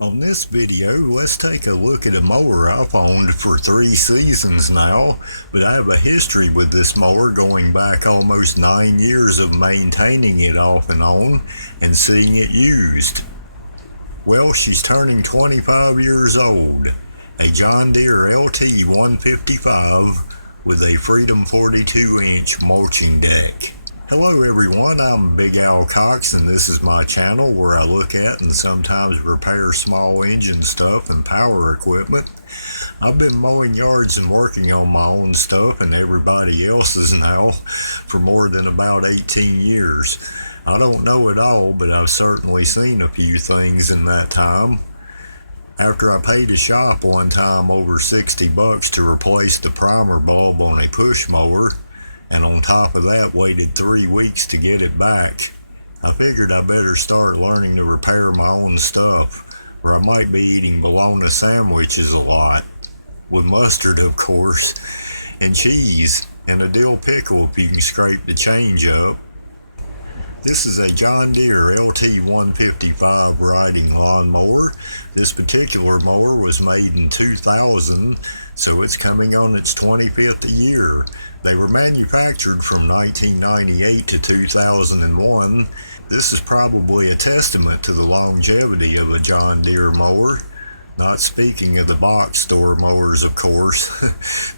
On this video, let's take a look at a mower I've owned for 3 seasons now, but I have a history with this mower going back almost 9 years of maintaining it off and on and seeing it used. Well, she's turning 25 years old. A John Deere Lt155 with a Freedom 42-inch mulching deck. Hello everyone, I'm Big Al Cox and this is my channel where I look at and sometimes repair small engine stuff and power equipment. I've been mowing yards and working on my own stuff and everybody else's now for more than about 18 years. I don't know it all, but I've certainly seen a few things in that time. After I paid a shop one time over $60 to replace the primer bulb on a push mower, and on top of that waited 3 weeks to get it back, I figured I better start learning to repair my own stuff, or I might be eating bologna sandwiches a lot, with mustard of course, and cheese, and a dill pickle if you can scrape the change up. This is a John Deere Lt155 riding lawnmower. This particular mower was made in 2000, so it's coming on its 25th year. They were manufactured from 1998 to 2001. This is probably a testament to the longevity of a John Deere mower. Not speaking of the box store mowers, of course.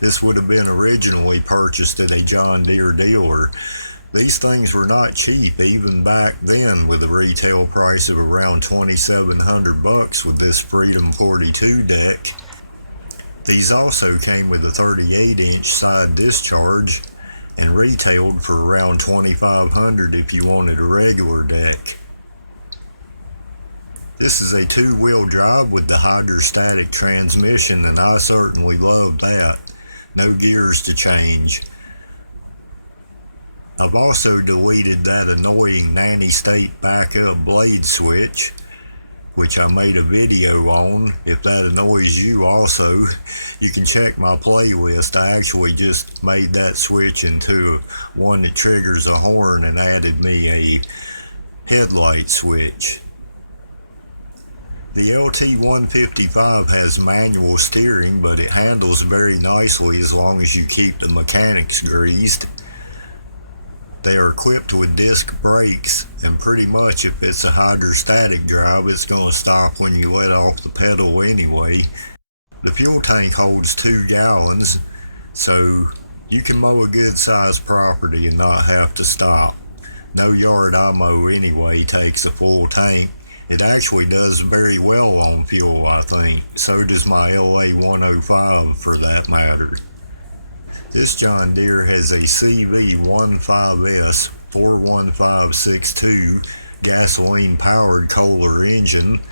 This would have been originally purchased at a John Deere dealer. These things were not cheap even back then, with a retail price of around $2,700 with this Freedom 42 deck. These also came with a 38-inch side discharge and retailed for around $2,500 if you wanted a regular deck. This is a 2-wheel drive with the hydrostatic transmission, and I certainly love that. No gears to change. I've also deleted that annoying nanny state backup blade switch, which I made a video on. If that annoys you also, you can check my playlist. I actually just made that switch into one that triggers a horn and added me a headlight switch. The Lt155 has manual steering, but it handles very nicely as long as you keep the mechanics greased. They are equipped with disc brakes, and pretty much if it's a hydrostatic drive, it's going to stop when you let off the pedal anyway. The fuel tank holds 2 gallons, so you can mow a good sized property and not have to stop. No yard I mow anyway takes a full tank. It actually does very well on fuel, I think. So does my Lt155 for that matter. This John Deere has a CV15S 41562 gasoline powered Kohler engine.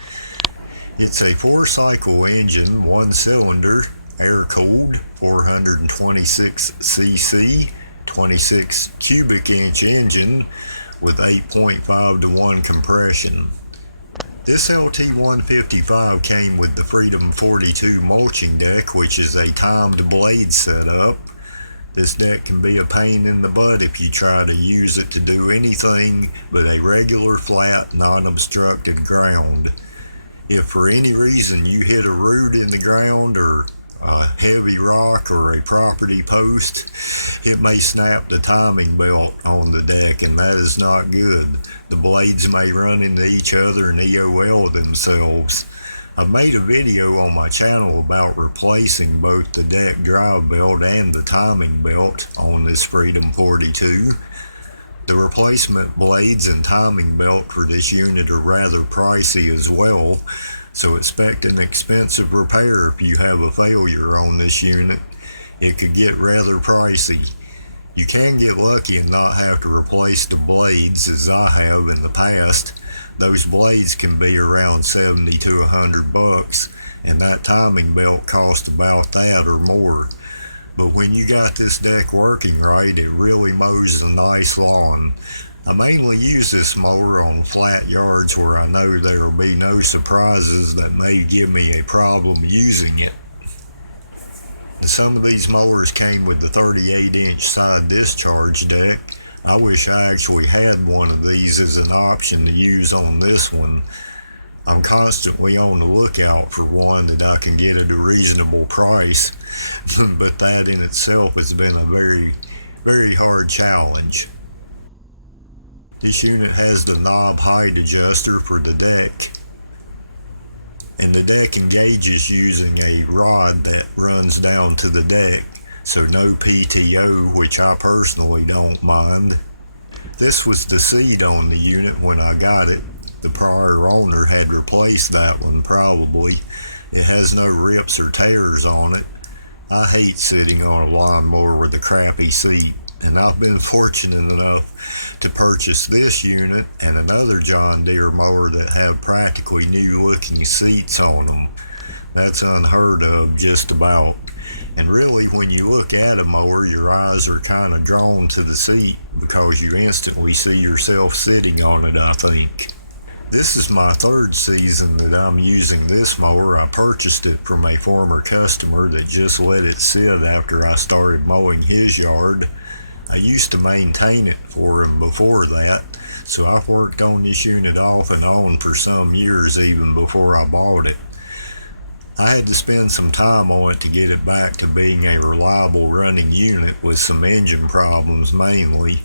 It's a 4-cycle engine, 1-cylinder, air cooled, 426 cc, 26 cubic inch engine with 8.5 to 1 compression. This Lt155 came with the Freedom 42 mulching deck, which is a timed blade setup. This deck can be a pain in the butt if you try to use it to do anything but a regular flat, non-obstructed ground. If for any reason you hit a root in the ground or a heavy rock or a property post, it may snap the timing belt on the deck, and that is not good. The blades may run into each other and EOL themselves. I've made a video on my channel about replacing both the deck drive belt and the timing belt on this Freedom 42. The replacement blades and timing belt for this unit are rather pricey as well, so expect an expensive repair if you have a failure on this unit. It could get rather pricey. You can get lucky and not have to replace the blades as I have in the past. Those blades can be around $70 to $100, and that timing belt costs about that or more. But when you got this deck working right, it really mows a nice lawn. I mainly use this mower on flat yards where I know there will be no surprises that may give me a problem using it. And some of these mowers came with the 38-inch side discharge deck. I wish I actually had one of these as an option to use on this one. I'm constantly on the lookout for one that I can get at a reasonable price, but that in itself has been a very, very hard challenge. This unit has the knob height adjuster for the deck, and the deck engages using a rod that runs down to the deck, so no PTO, which I personally don't mind. This was the seat on the unit when I got it. The prior owner had replaced that one probably. It has no rips or tears on it. I hate sitting on a lawnmower with a crappy seat, and I've been fortunate enough to purchase this unit and another John Deere mower that have practically new looking seats on them. That's unheard of just about. And really, when you look at a mower, your eyes are kind of drawn to the seat because you instantly see yourself sitting on it, I think. This is my third season that I'm using this mower. I purchased it from a former customer that just let it sit after I started mowing his yard. I used to maintain it for him before that, so I've worked on this unit off and on for some years even before I bought it. I had to spend some time on it to get it back to being a reliable running unit with some engine problems mainly.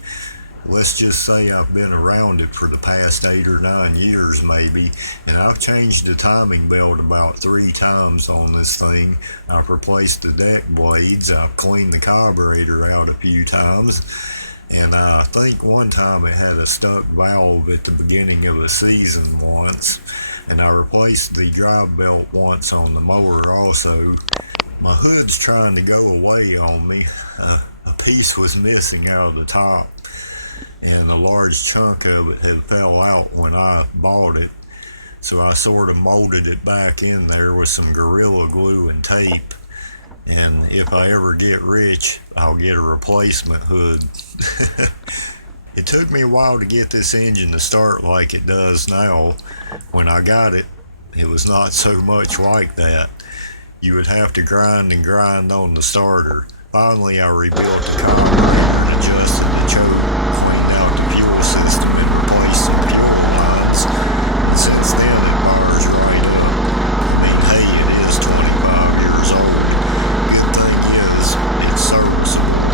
Let's just say I've been around it for the past 8 or 9 years maybe, and I've changed the timing belt about 3 times on this thing. I've replaced the deck blades, I've cleaned the carburetor out a few times, and I think one time it had a stuck valve at the beginning of a season once, and I replaced the drive belt once on the mower also. My hood's trying to go away on me. A piece was missing out of the top, and a large chunk of it had fell out when I bought it, so I sort of molded it back in there with some Gorilla Glue and tape, and if I ever get rich, I'll get a replacement hood. It took me a while to get this engine to start like it does now. When I got it, it was not so much like that. You would have to grind and grind on the starter. Finally, I rebuilt the carburetor and adjusted the choke, cleaned out the fuel system and replaced some fuel lines, and since then it fires right up. I mean, hey, it is 25 years old. Good thing is, it's serviceable.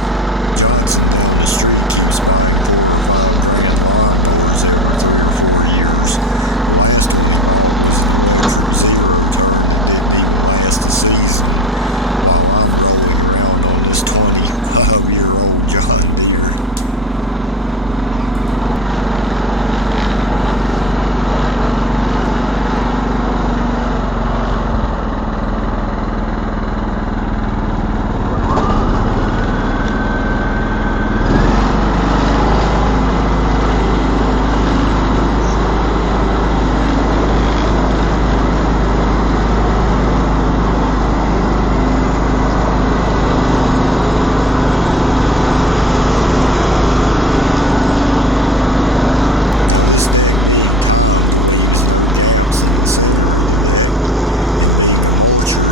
Johnson down the street keeps buying $4 or $5 grand lawnmowers every 3 or 4 years. The last one he bought was an electric zero-turn that didn't even last a season, while I'm rolling around on this 25-year-old John Deere. This deck being timed leaves no gaps in the center of the deck, and being a mulcher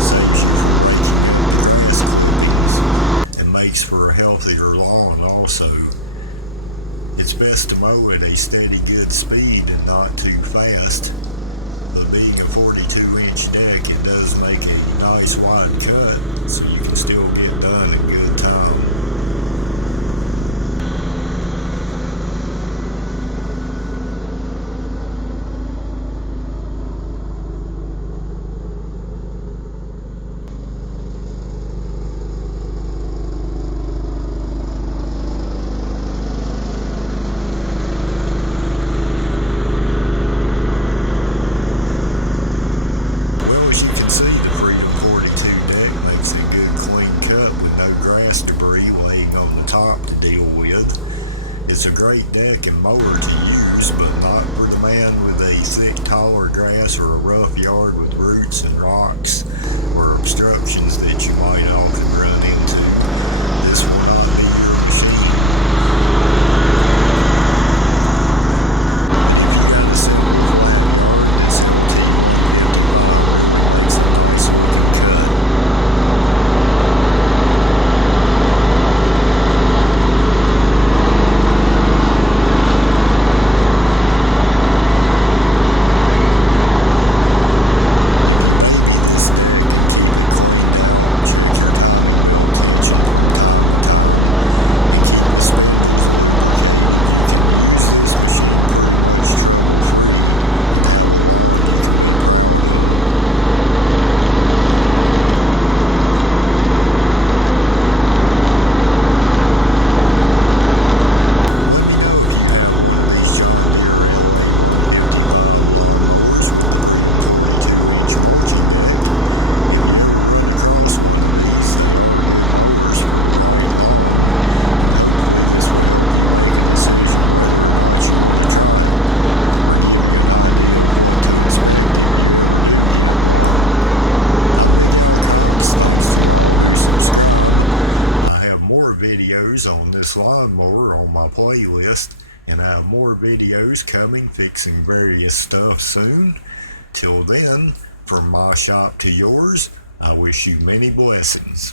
saves you from raking up the grass clippings and makes for a healthier lawn also. It's best to mow at a steady good speed and not too fast, but being a 42-inch deck, it does make a nice wide cut so you can still get done in good time. Well, as you can see, the Freedom 42 deck makes a good clean cut with no grass debris laying on the top to deal with. It's a great deck and mower to use, but not for the man with a thick, taller grass or a rough yard with roots and rocks or obstructions that you might often run into. This will not be your machine. But if you got a simple flat yard, this Lt155 really makes a nice looking cut. baby this deck and keep it cleaned out. Check your timing belt tension from time to time and keep the spindles lubricated. You can use this machine pretty much trouble-free and have a lawn you can be proud of. Let me know if you have one of these John Deere Lt155 lawn mowers with the Freedom 42-inch mulching deck. If you ever run across one of these, they are good mowers for the right lawn. And hopefully this will help you make a decision whether or not you want to try it, or give you an idea of what to expect if you ever do get one. I'm Big Al Cox, thanks to all who subscribe. I have more videos on this lawnmower on my playlist, and I have more videos coming fixing various stuff soon. Till then, from my shop to yours, I wish you many blessings.